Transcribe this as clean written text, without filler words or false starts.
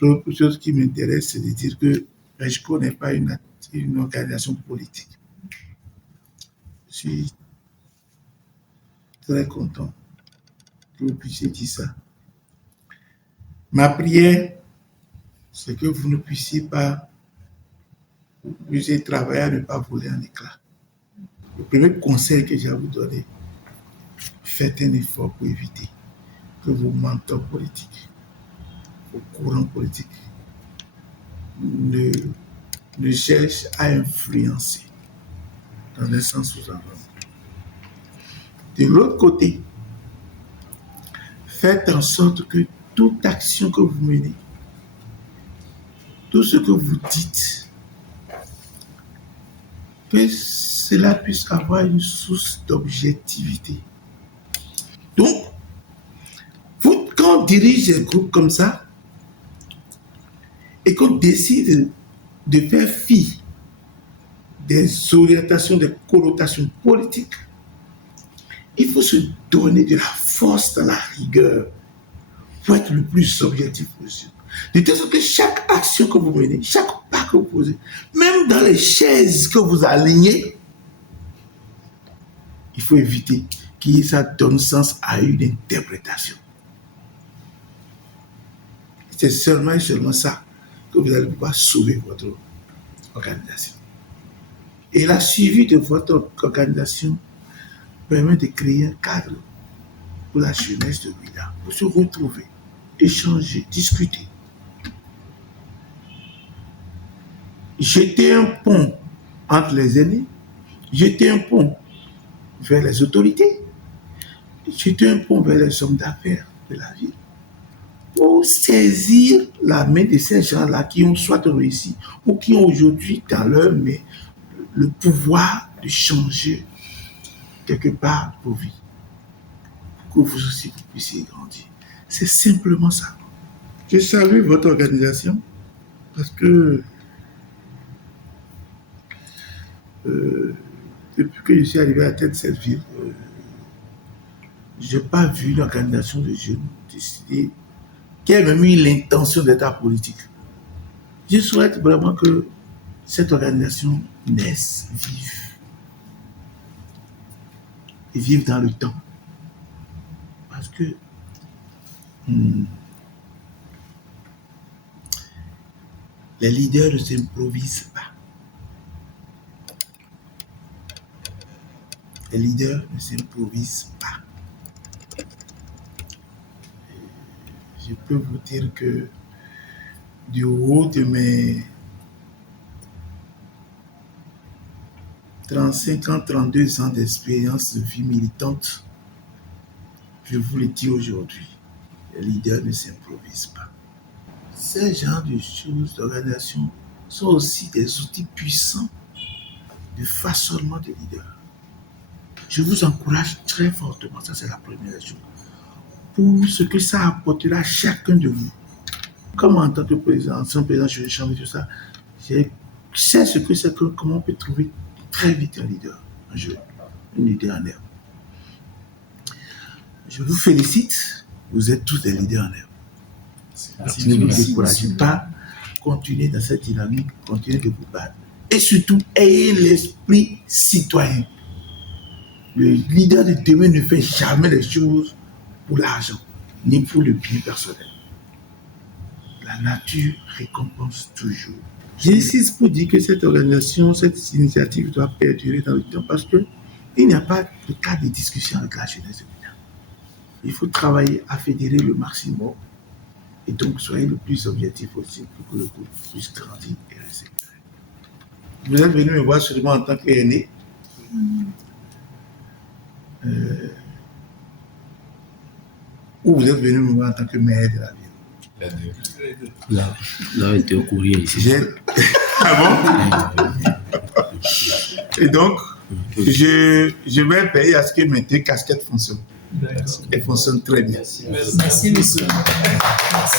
L'autre chose qui m'intéresse, c'est de dire que REGCO n'est pas une organisation politique. Je suis très content que vous puissiez dire ça. Ma prière, c'est que vous ne puissiez pas, vous puissiez travailler à ne pas voler en éclats. Le premier conseil que j'ai à vous donner, faites un effort pour éviter que vos mentors politiques, vos courants politiques, ne cherchent à influencer dans un sens ou dans l'autre. De l'autre côté, faites en sorte que toute action que vous menez, tout ce que vous dites, que cela puisse avoir une source d'objectivité. Donc, quand on dirige un groupe comme ça, et qu'on décide de faire fi des orientations, des connotations politiques, il faut se donner de la force dans la rigueur pour être le plus objectif possible. De telle sorte que chaque action que vous menez, chaque pas que vous posez, même dans les chaises que vous alignez, il faut éviter que ça donne sens à une interprétation. C'est seulement et seulement ça que vous allez pouvoir sauver votre organisation. Et la suivi de votre organisation permet de créer un cadre pour la jeunesse de Ouidah, pour se retrouver, échanger, discuter. Jeter un pont entre les aînés, jeter un pont vers les autorités, jeter un pont vers les hommes d'affaires de la ville, pour saisir la main de ces gens-là qui ont soit réussi ou qui ont aujourd'hui dans leur main le pouvoir de changer quelque part vos vies, pour que vous aussi vous puissiez grandir. C'est simplement ça. Je salue votre organisation parce que depuis que je suis arrivé à la tête de cette ville, je n'ai pas vu une organisation de jeunes décider qui a même eu l'intention d'être politique. Je souhaite vraiment que cette organisation naisse, vive, et vive dans le temps. Parce que les leaders ne s'improvisent pas. Les leaders ne s'improvisent pas. Je peux vous dire que du haut de mes 35 ans, 32 ans d'expérience de vie militante, je vous le dis aujourd'hui, les leaders ne s'improvisent pas. Ces genres de choses, d'organisation, sont aussi des outils puissants de façonnement des leaders. Je vous encourage très fortement, ça c'est la première chose, pour ce que ça apportera à chacun de vous. Comme en tant que président, ancien président, je vais changer tout ça, je sais ce que c'est, comment on peut trouver très vite un leader, un jeune, un leader en herbe. Je vous félicite, vous êtes tous des leaders en herbe. Ne vous découragez pas, continuez dans cette dynamique, continuez de vous battre. Et surtout, ayez l'esprit citoyen. Le leader de demain ne fait jamais les choses pour l'argent, ni pour le bien personnel. La nature récompense toujours. J'insiste pour dire que cette organisation, cette initiative doit perdurer dans le temps parce qu'il n'y a pas de cas de discussion avec la jeunesse. Il faut travailler à fédérer le maximum et donc soyez le plus objectif possible pour que le groupe puisse grandir et rester. Vous êtes venu me voir seulement en tant qu'aîné. Ou vous êtes venu me voir en tant que maire de la ville. Là, on était au courrier ici. Ah bon? Et donc, je vais payer à ce que mes deux casquettes fonctionnent. Elles fonctionnent très bien. Merci, monsieur. Merci.